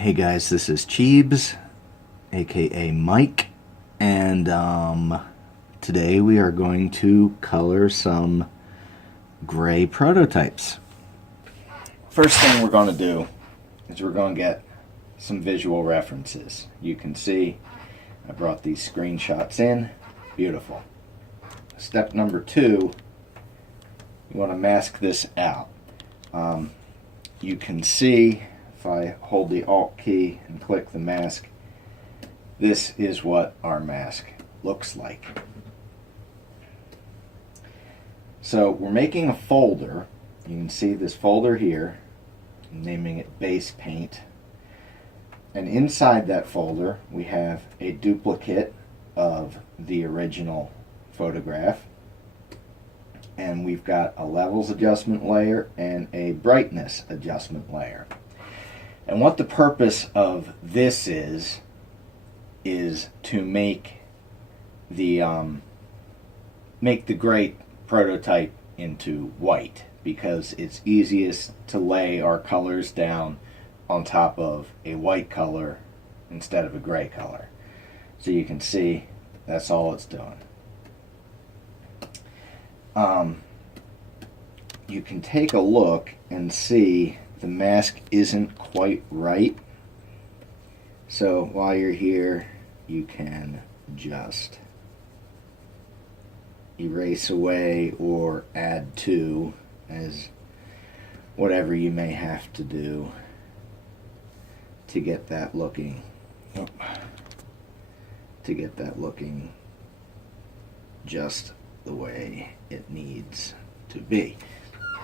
Hey guys, this is Cheebs, aka Mike, and today we are going to color some gray prototypes. First thing we're going to do is we're going to get some visual references. You can see I brought these screenshots in. Beautiful. Step number 2, you want to mask this out. You can see if I hold the Alt key and click the mask, this is what our mask looks like. So we're making a folder. You can see this folder here. I'm naming it Base Paint. And inside that folder we have a duplicate of the original photograph. And we've got a levels adjustment layer and a brightness adjustment layer. And what the purpose of this is to make the gray prototype into white, because it's easiest to lay our colors down on top of a white color instead of a gray color. So you can see that's all it's doing. You can take a look and see the mask isn't quite right. So while you're here, you can just erase away or add to, as whatever you may have to do to get that looking just the way it needs to be.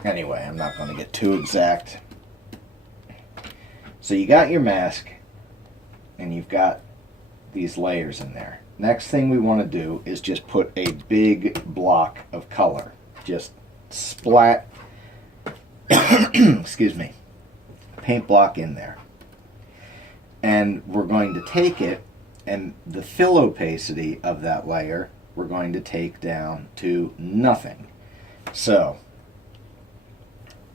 Anyway, I'm not going to get too exact. So you got your mask and you've got these layers in there. Next thing we want to do is just put a big block of color. Just splat, excuse me, paint block in there. And we're going to take it, and the fill opacity of that layer we're going to take down to nothing. So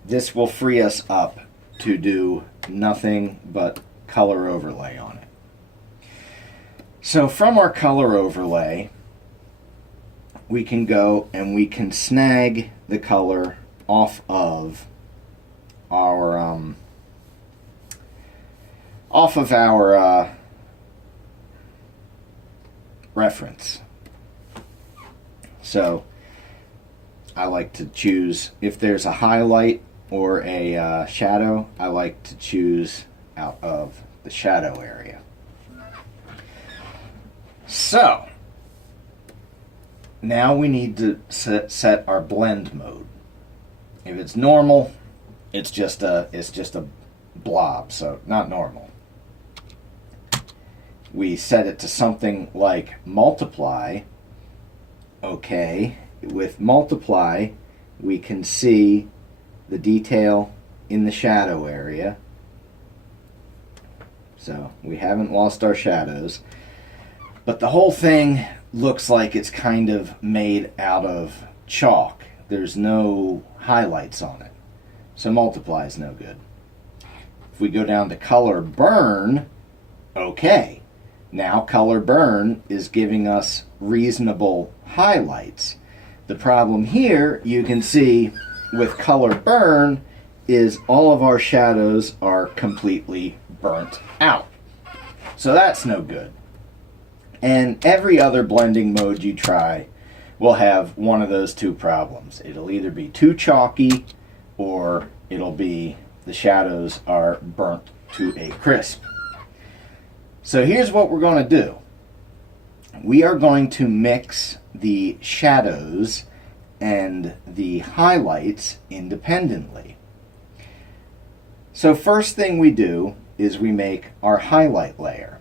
this will free us up to do nothing but color overlay on it. So from our color overlay, we can go and we can snag the color off of our reference. So I like to choose, if there's a highlight or a shadow, I like to choose out of the shadow area. So now we need to set our blend mode. If it's normal, it's just a blob, so not normal. We set it to something like multiply. Okay, with multiply we can see the detail in the shadow area. So we haven't lost our shadows, but the whole thing looks like it's kind of made out of chalk. There's no highlights on it, so multiply is no good. If we go down to color burn, okay, now color burn is giving us reasonable highlights. The problem here, you can see with color burn, is all of our shadows are completely burnt out. So that's no good. And every other blending mode you try will have one of those two problems. It'll either be too chalky, or it'll be the shadows are burnt to a crisp. So here's what we're going to do. We are going to mix the shadows and the highlights independently. So first thing we do is we make our highlight layer.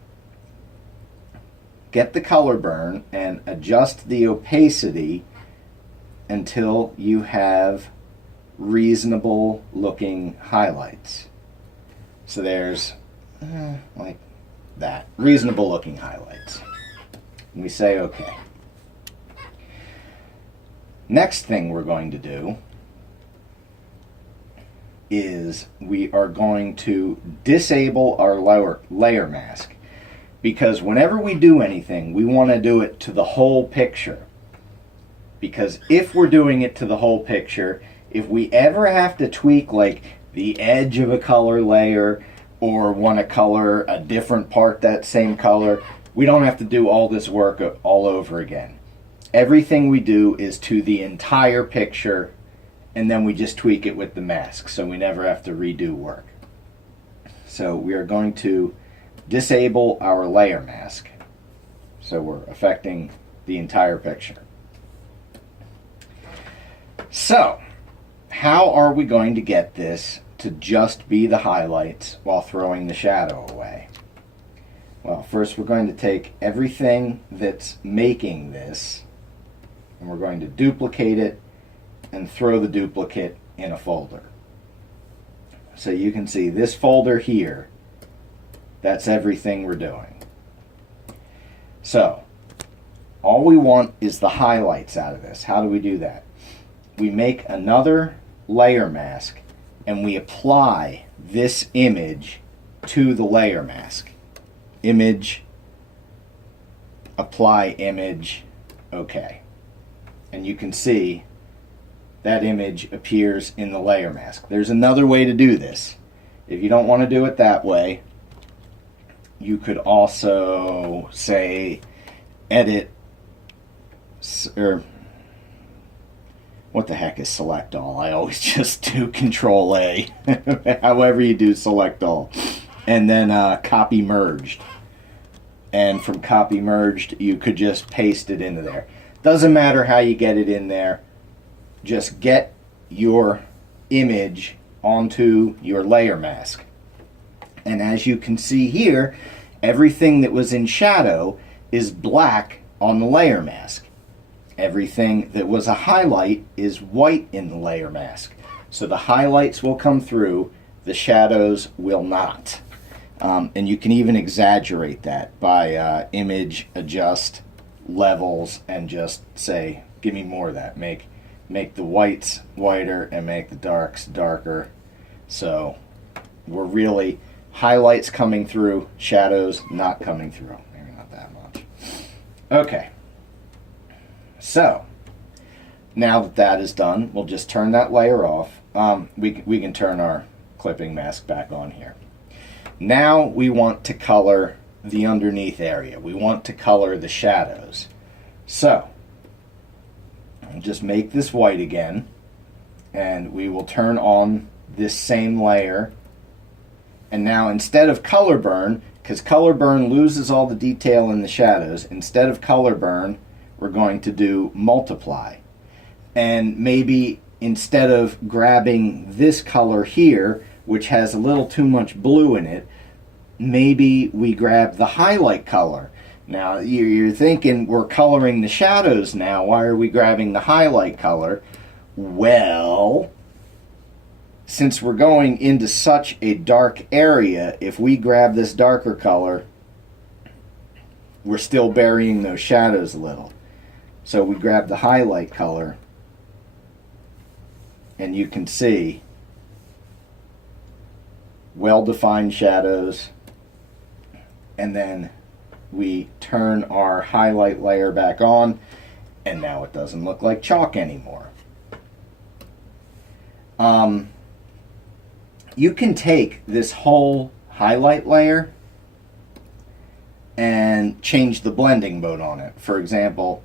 Get the color burn and adjust the opacity until you have reasonable looking highlights. So there's like that, reasonable looking highlights. And we say okay. Next thing we're going to do is we are going to disable our layer mask, because whenever we do anything, we want to do it to the whole picture. Because if we're doing it to the whole picture, if we ever have to tweak like the edge of a color layer or want to color a different part that same color, we don't have to do all this work all over again. Everything we do is to the entire picture, and then we just tweak it with the mask, so we never have to redo work. So we are going to disable our layer mask, so we're affecting the entire picture. So how are we going to get this to just be the highlights while throwing the shadow away? Well, first we're going to take everything that's making this, and we're going to duplicate it and throw the duplicate in a folder. So you can see this folder here, that's everything we're doing. So all we want is the highlights out of this. How do we do that? We make another layer mask and we apply this image to the layer mask. Image, apply image, okay. And you can see that image appears in the layer mask. There's another way to do this. If you don't want to do it that way, you could also say edit, or what the heck is select all? I always just do Control A. However you do select all. And then copy merged. And from copy merged, you could just paste it into there. Doesn't matter how you get it in there. Just get your image onto your layer mask. And as you can see here, everything that was in shadow is black on the layer mask. Everything that was a highlight is white in the layer mask. So the highlights will come through, the shadows will not. And you can even exaggerate that by image, adjust, levels, and just say, give me more of that. Make the whites whiter and make the darks darker. So we're really highlights coming through, shadows not coming through. Maybe not that much. Okay. So now that that is done, we'll just turn that layer off. We can turn our clipping mask back on here. Now we want to color the underneath area. We want to color the shadows. So I'll just make this white again, and we will turn on this same layer. And now instead of color burn, because color burn loses all the detail in the shadows, instead of color burn, we're going to do multiply. And maybe instead of grabbing this color here, which has a little too much blue in it, maybe we grab the highlight color. Now you're thinking we're coloring the shadows now. Why are we grabbing the highlight color? Well, since we're going into such a dark area, if we grab this darker color, we're still burying those shadows a little. So we grab the highlight color, and you can see well-defined shadows, and then we turn our highlight layer back on, and now it doesn't look like chalk anymore. You can take this whole highlight layer and change the blending mode on it. For example,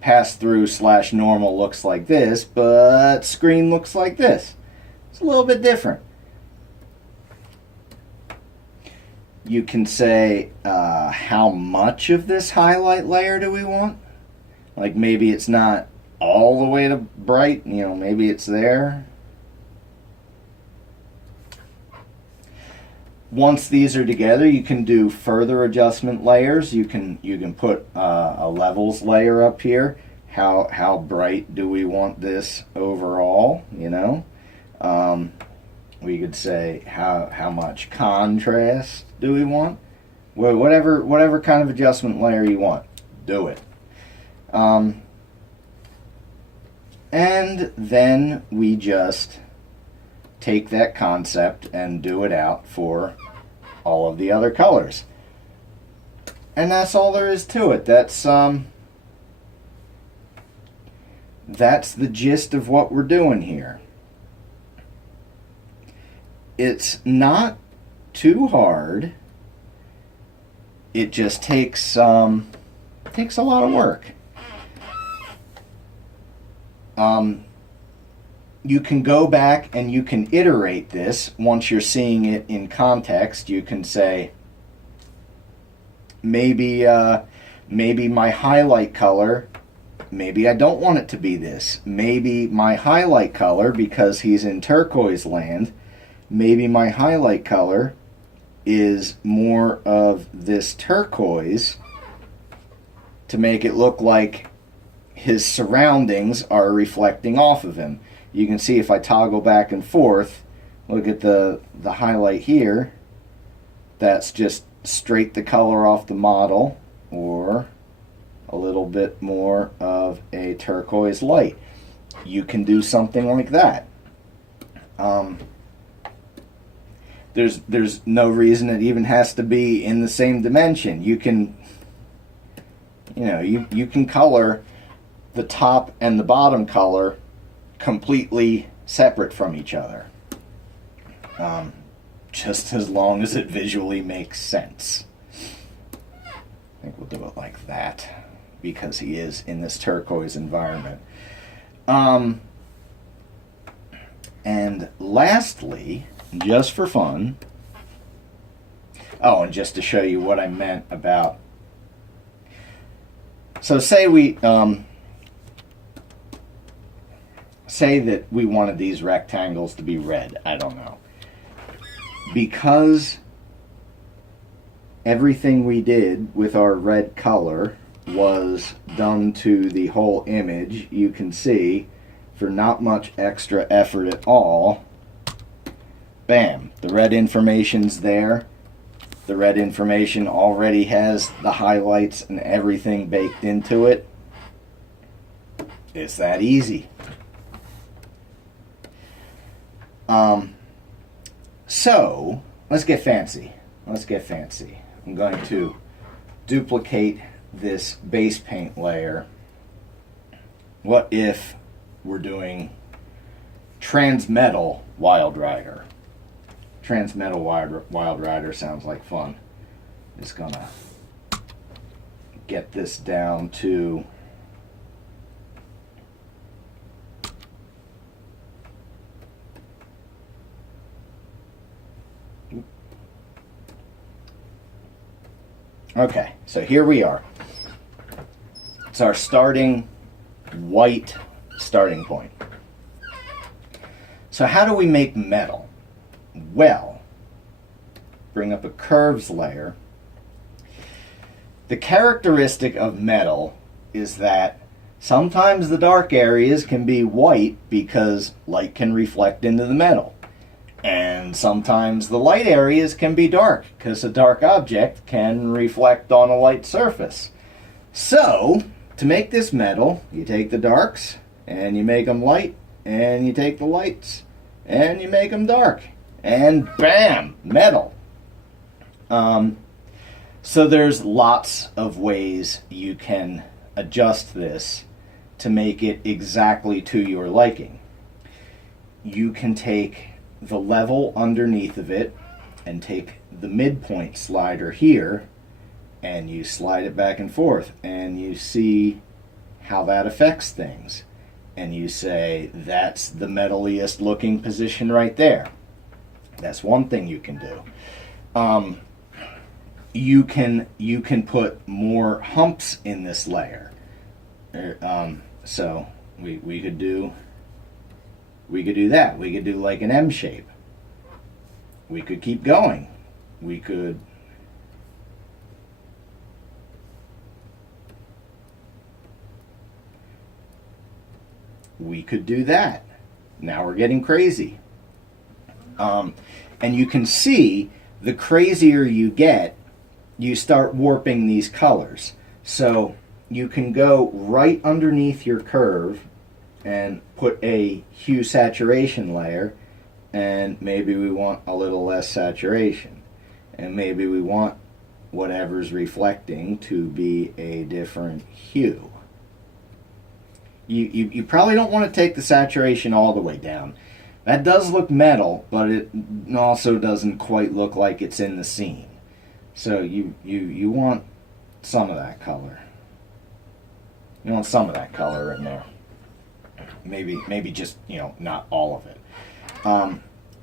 pass-through / normal looks like this, but screen looks like this. It's a little bit different. You can say how much of this highlight layer do we want? Like maybe it's not all the way to bright, maybe it's there. Once these are together, you can do further adjustment layers. You can put a levels layer up here. How bright do we want this overall? We could say how much contrast do we want? Well, whatever kind of adjustment layer you want, do it. And then we just take that concept and do it out for all of the other colors. And that's all there is to it. That's the gist of what we're doing here. It's not too hard. It just takes a lot of work. You can go back and you can iterate this once you're seeing it in context. You can say, maybe my highlight color, maybe I don't want it to be this. Maybe my highlight color, because he's in turquoise land, maybe my highlight color is more of this turquoise to make it look like his surroundings are reflecting off of him. You can see if I toggle back and forth, look at the highlight here, that's just straight the color off the model, or a little bit more of a turquoise light. You can do something like that. There's no reason it even has to be in the same dimension. You can, you can color the top and the bottom color completely separate from each other, just as long as it visually makes sense. I think we'll do it like that because he is in this turquoise environment. And lastly, just for fun, and just to show you what I meant about, so say that we wanted these rectangles to be red. I don't know. Because everything we did with our red color was done to the whole image, you can see, for not much extra effort at all, bam, the red information's there. The red information already has the highlights and everything baked into it. It's that easy. So let's get fancy. I'm going to duplicate this base paint layer. What if we're doing Transmetal Wild Rider? Transmetal Wild Rider sounds like fun. Just gonna get this down to okay, so here we are. It's our starting white starting point. So how do we make metal? Well, bring up a curves layer. The characteristic of metal is that sometimes the dark areas can be white because light can reflect into the metal. And sometimes the light areas can be dark because a dark object can reflect on a light surface. So, to make this metal, you take the darks and you make them light, and you take the lights and you make them dark. And bam, metal. So there's lots of ways you can adjust this to make it exactly to your liking. You can take the level underneath of it and take the midpoint slider here and you slide it back and forth and you see how that affects things. And you say, that's the metaliest looking position right there. That's one thing you can do. You can put more humps in this layer. So we could do that. We could do like an M shape. We could keep going. We could do that. Now we're getting crazy. And you can see the crazier you get, you start warping these colors. So you can go right underneath your curve and put a hue saturation layer and maybe we want a little less saturation, and maybe we want whatever's reflecting to be a different hue. You probably don't want to take the saturation all the way down. That does look metal, but it also doesn't quite look like it's in the scene. So you want some of that color. You want some of that color in there. Maybe just, not all of it.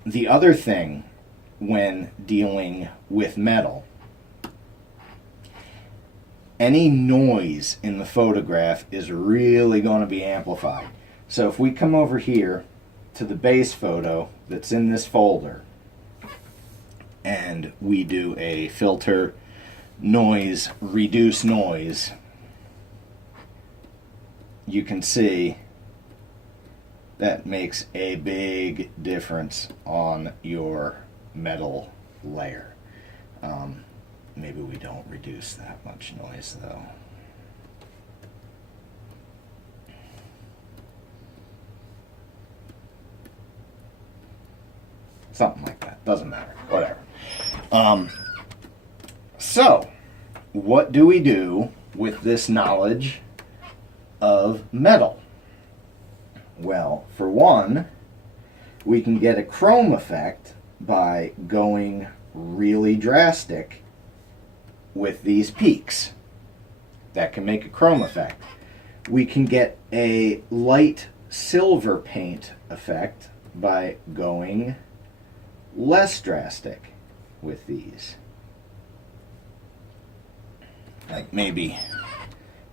The other thing when dealing with metal, any noise in the photograph is really going to be amplified. So if we come over here to the base photo that's in this folder and we do a filter noise, reduce noise, you can see that makes a big difference on your metal layer. Maybe we don't reduce that much noise though. Something like that. Doesn't matter. Whatever. So, what do we do with this knowledge of metal? Well, for one, we can get a chrome effect by going really drastic with these peaks. That can make a chrome effect. We can get a light silver paint effect by going less drastic with these. Like maybe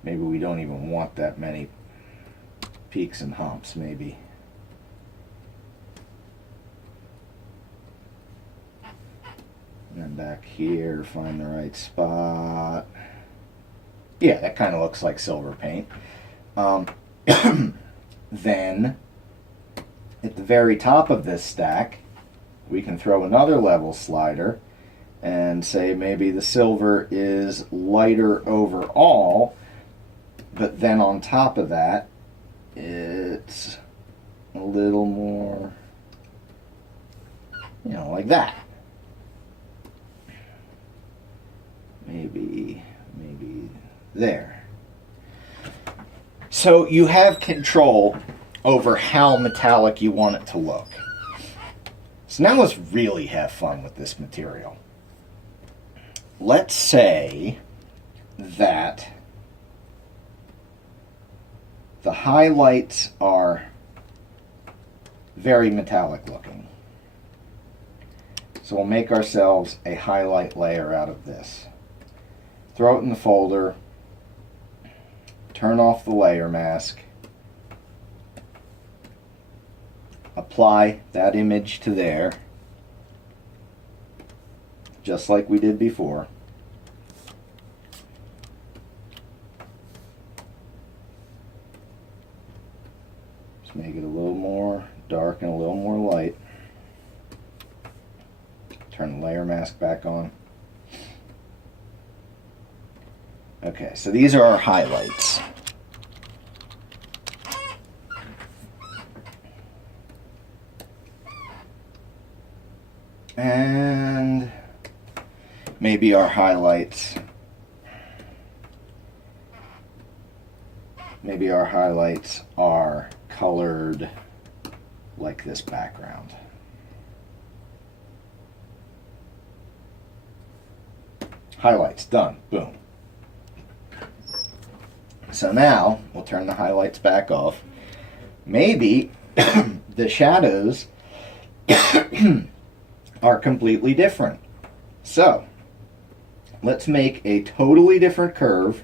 we don't even want that many peaks and humps, maybe. And then back here, find the right spot. Yeah, that kind of looks like silver paint. Then, at the very top of this stack, we can throw another level slider and say maybe the silver is lighter overall, but then on top of that, it's a little more, like that. Maybe there. So you have control over how metallic you want it to look. So now let's really have fun with this material. Let's say that the highlights are very metallic looking. So we'll make ourselves a highlight layer out of this. Throw it in the folder, turn off the layer mask, apply that image to there, just like we did before. Just make it a little more dark and a little more light. Turn the layer mask back on. Okay, so these are our highlights. And maybe our highlights are colored like this background. Highlights done. Boom. So now we'll turn the highlights back off. Maybe the shadows are completely different. So let's make a totally different curve.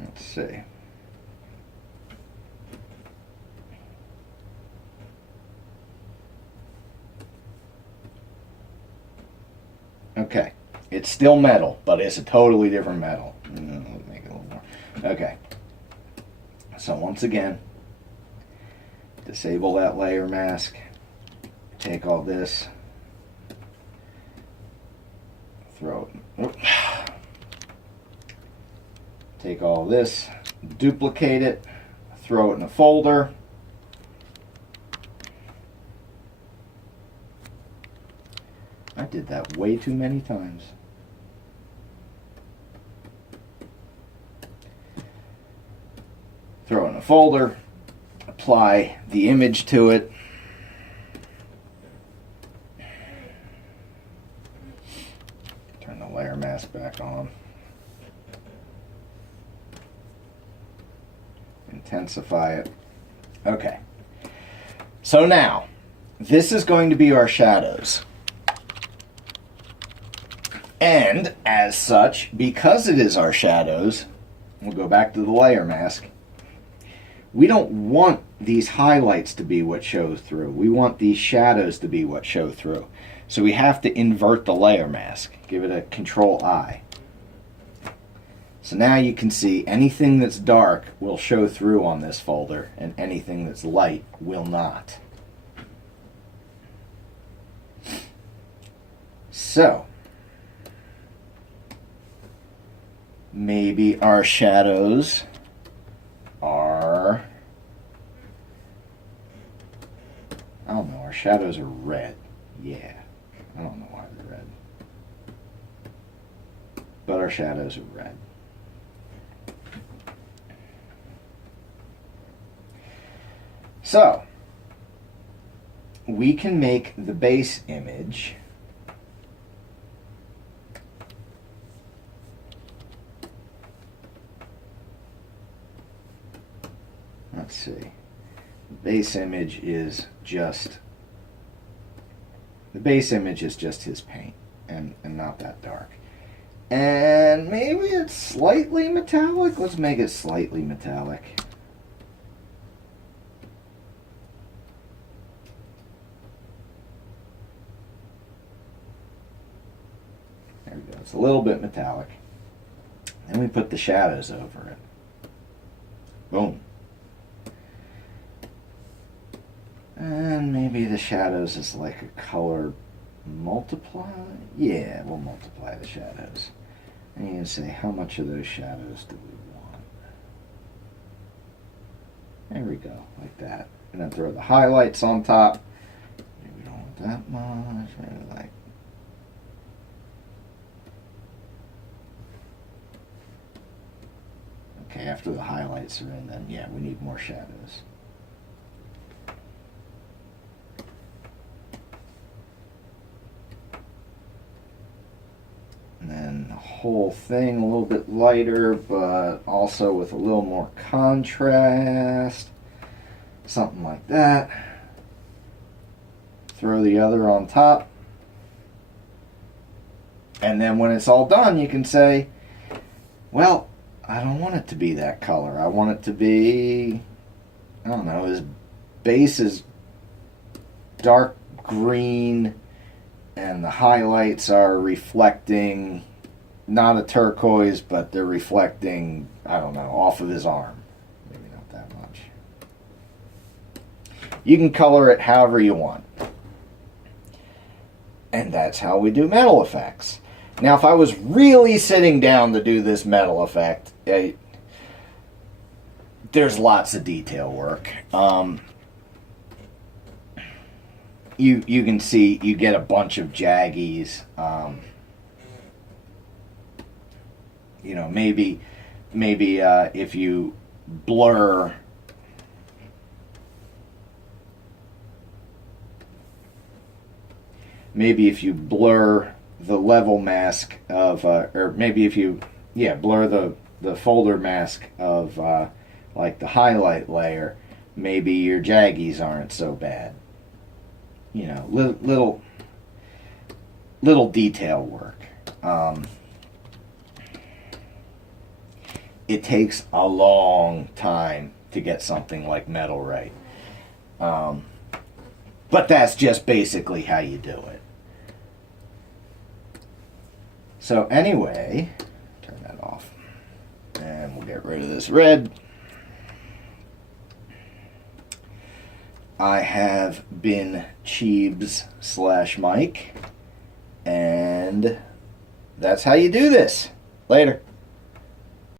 Let's see. Okay, it's still metal, but it's a totally different metal. Let me make it a little more. Okay, so once again, disable that layer mask, take all this, throw it, take all this, duplicate it, throw it in a folder. I did that way too many times. Throw it in a folder, apply the image to it. Turn the layer mask back on. Intensify it. Okay. So now, this is going to be our shadows. And as such, because it is our shadows, we'll go back to the layer mask. We don't want these highlights to be what shows through. We want these shadows to be what show through. So we have to invert the layer mask. Give it a Control-I. So now you can see anything that's dark will show through on this folder, and anything that's light will not. So, maybe our shadows are, I don't know, our shadows are red. Yeah, I don't know why they're red. But our shadows are red. So, we can make the base image let's see. The base image is just his paint and not that dark. And maybe it's slightly metallic. Let's make it slightly metallic. There we go. It's a little bit metallic. Then we put the shadows over it. Boom. And maybe the shadows is like a color multiply. Yeah, we'll multiply the shadows. And you can say, how much of those shadows do we want? There we go, like that. And then throw the highlights on top. Maybe we don't want that much. Maybe like. Okay, after the highlights are in, then yeah, we need more shadows. And then the whole thing a little bit lighter, but also with a little more contrast. Something like that. Throw the other on top. And then when it's all done, you can say, well, I don't want it to be that color. I want it to be, I don't know, his base is dark green and the highlights are reflecting, not a turquoise, but they're reflecting, I don't know, off of his arm. Maybe not that much. You can color it however you want. And that's how we do metal effects. Now, if I was really sitting down to do this metal effect, there's lots of detail work. You can see you get a bunch of jaggies. You know, maybe if you blur. Maybe if you blur the level mask of, or maybe if you, blur the folder mask of, like the highlight layer, maybe your jaggies aren't so bad. You know, little detail work. It takes a long time to get something like metal right. But that's just basically how you do it. So anyway, turn that off. And we'll get rid of this red. I have been Cheebs/Mike. And that's how you do this. Later.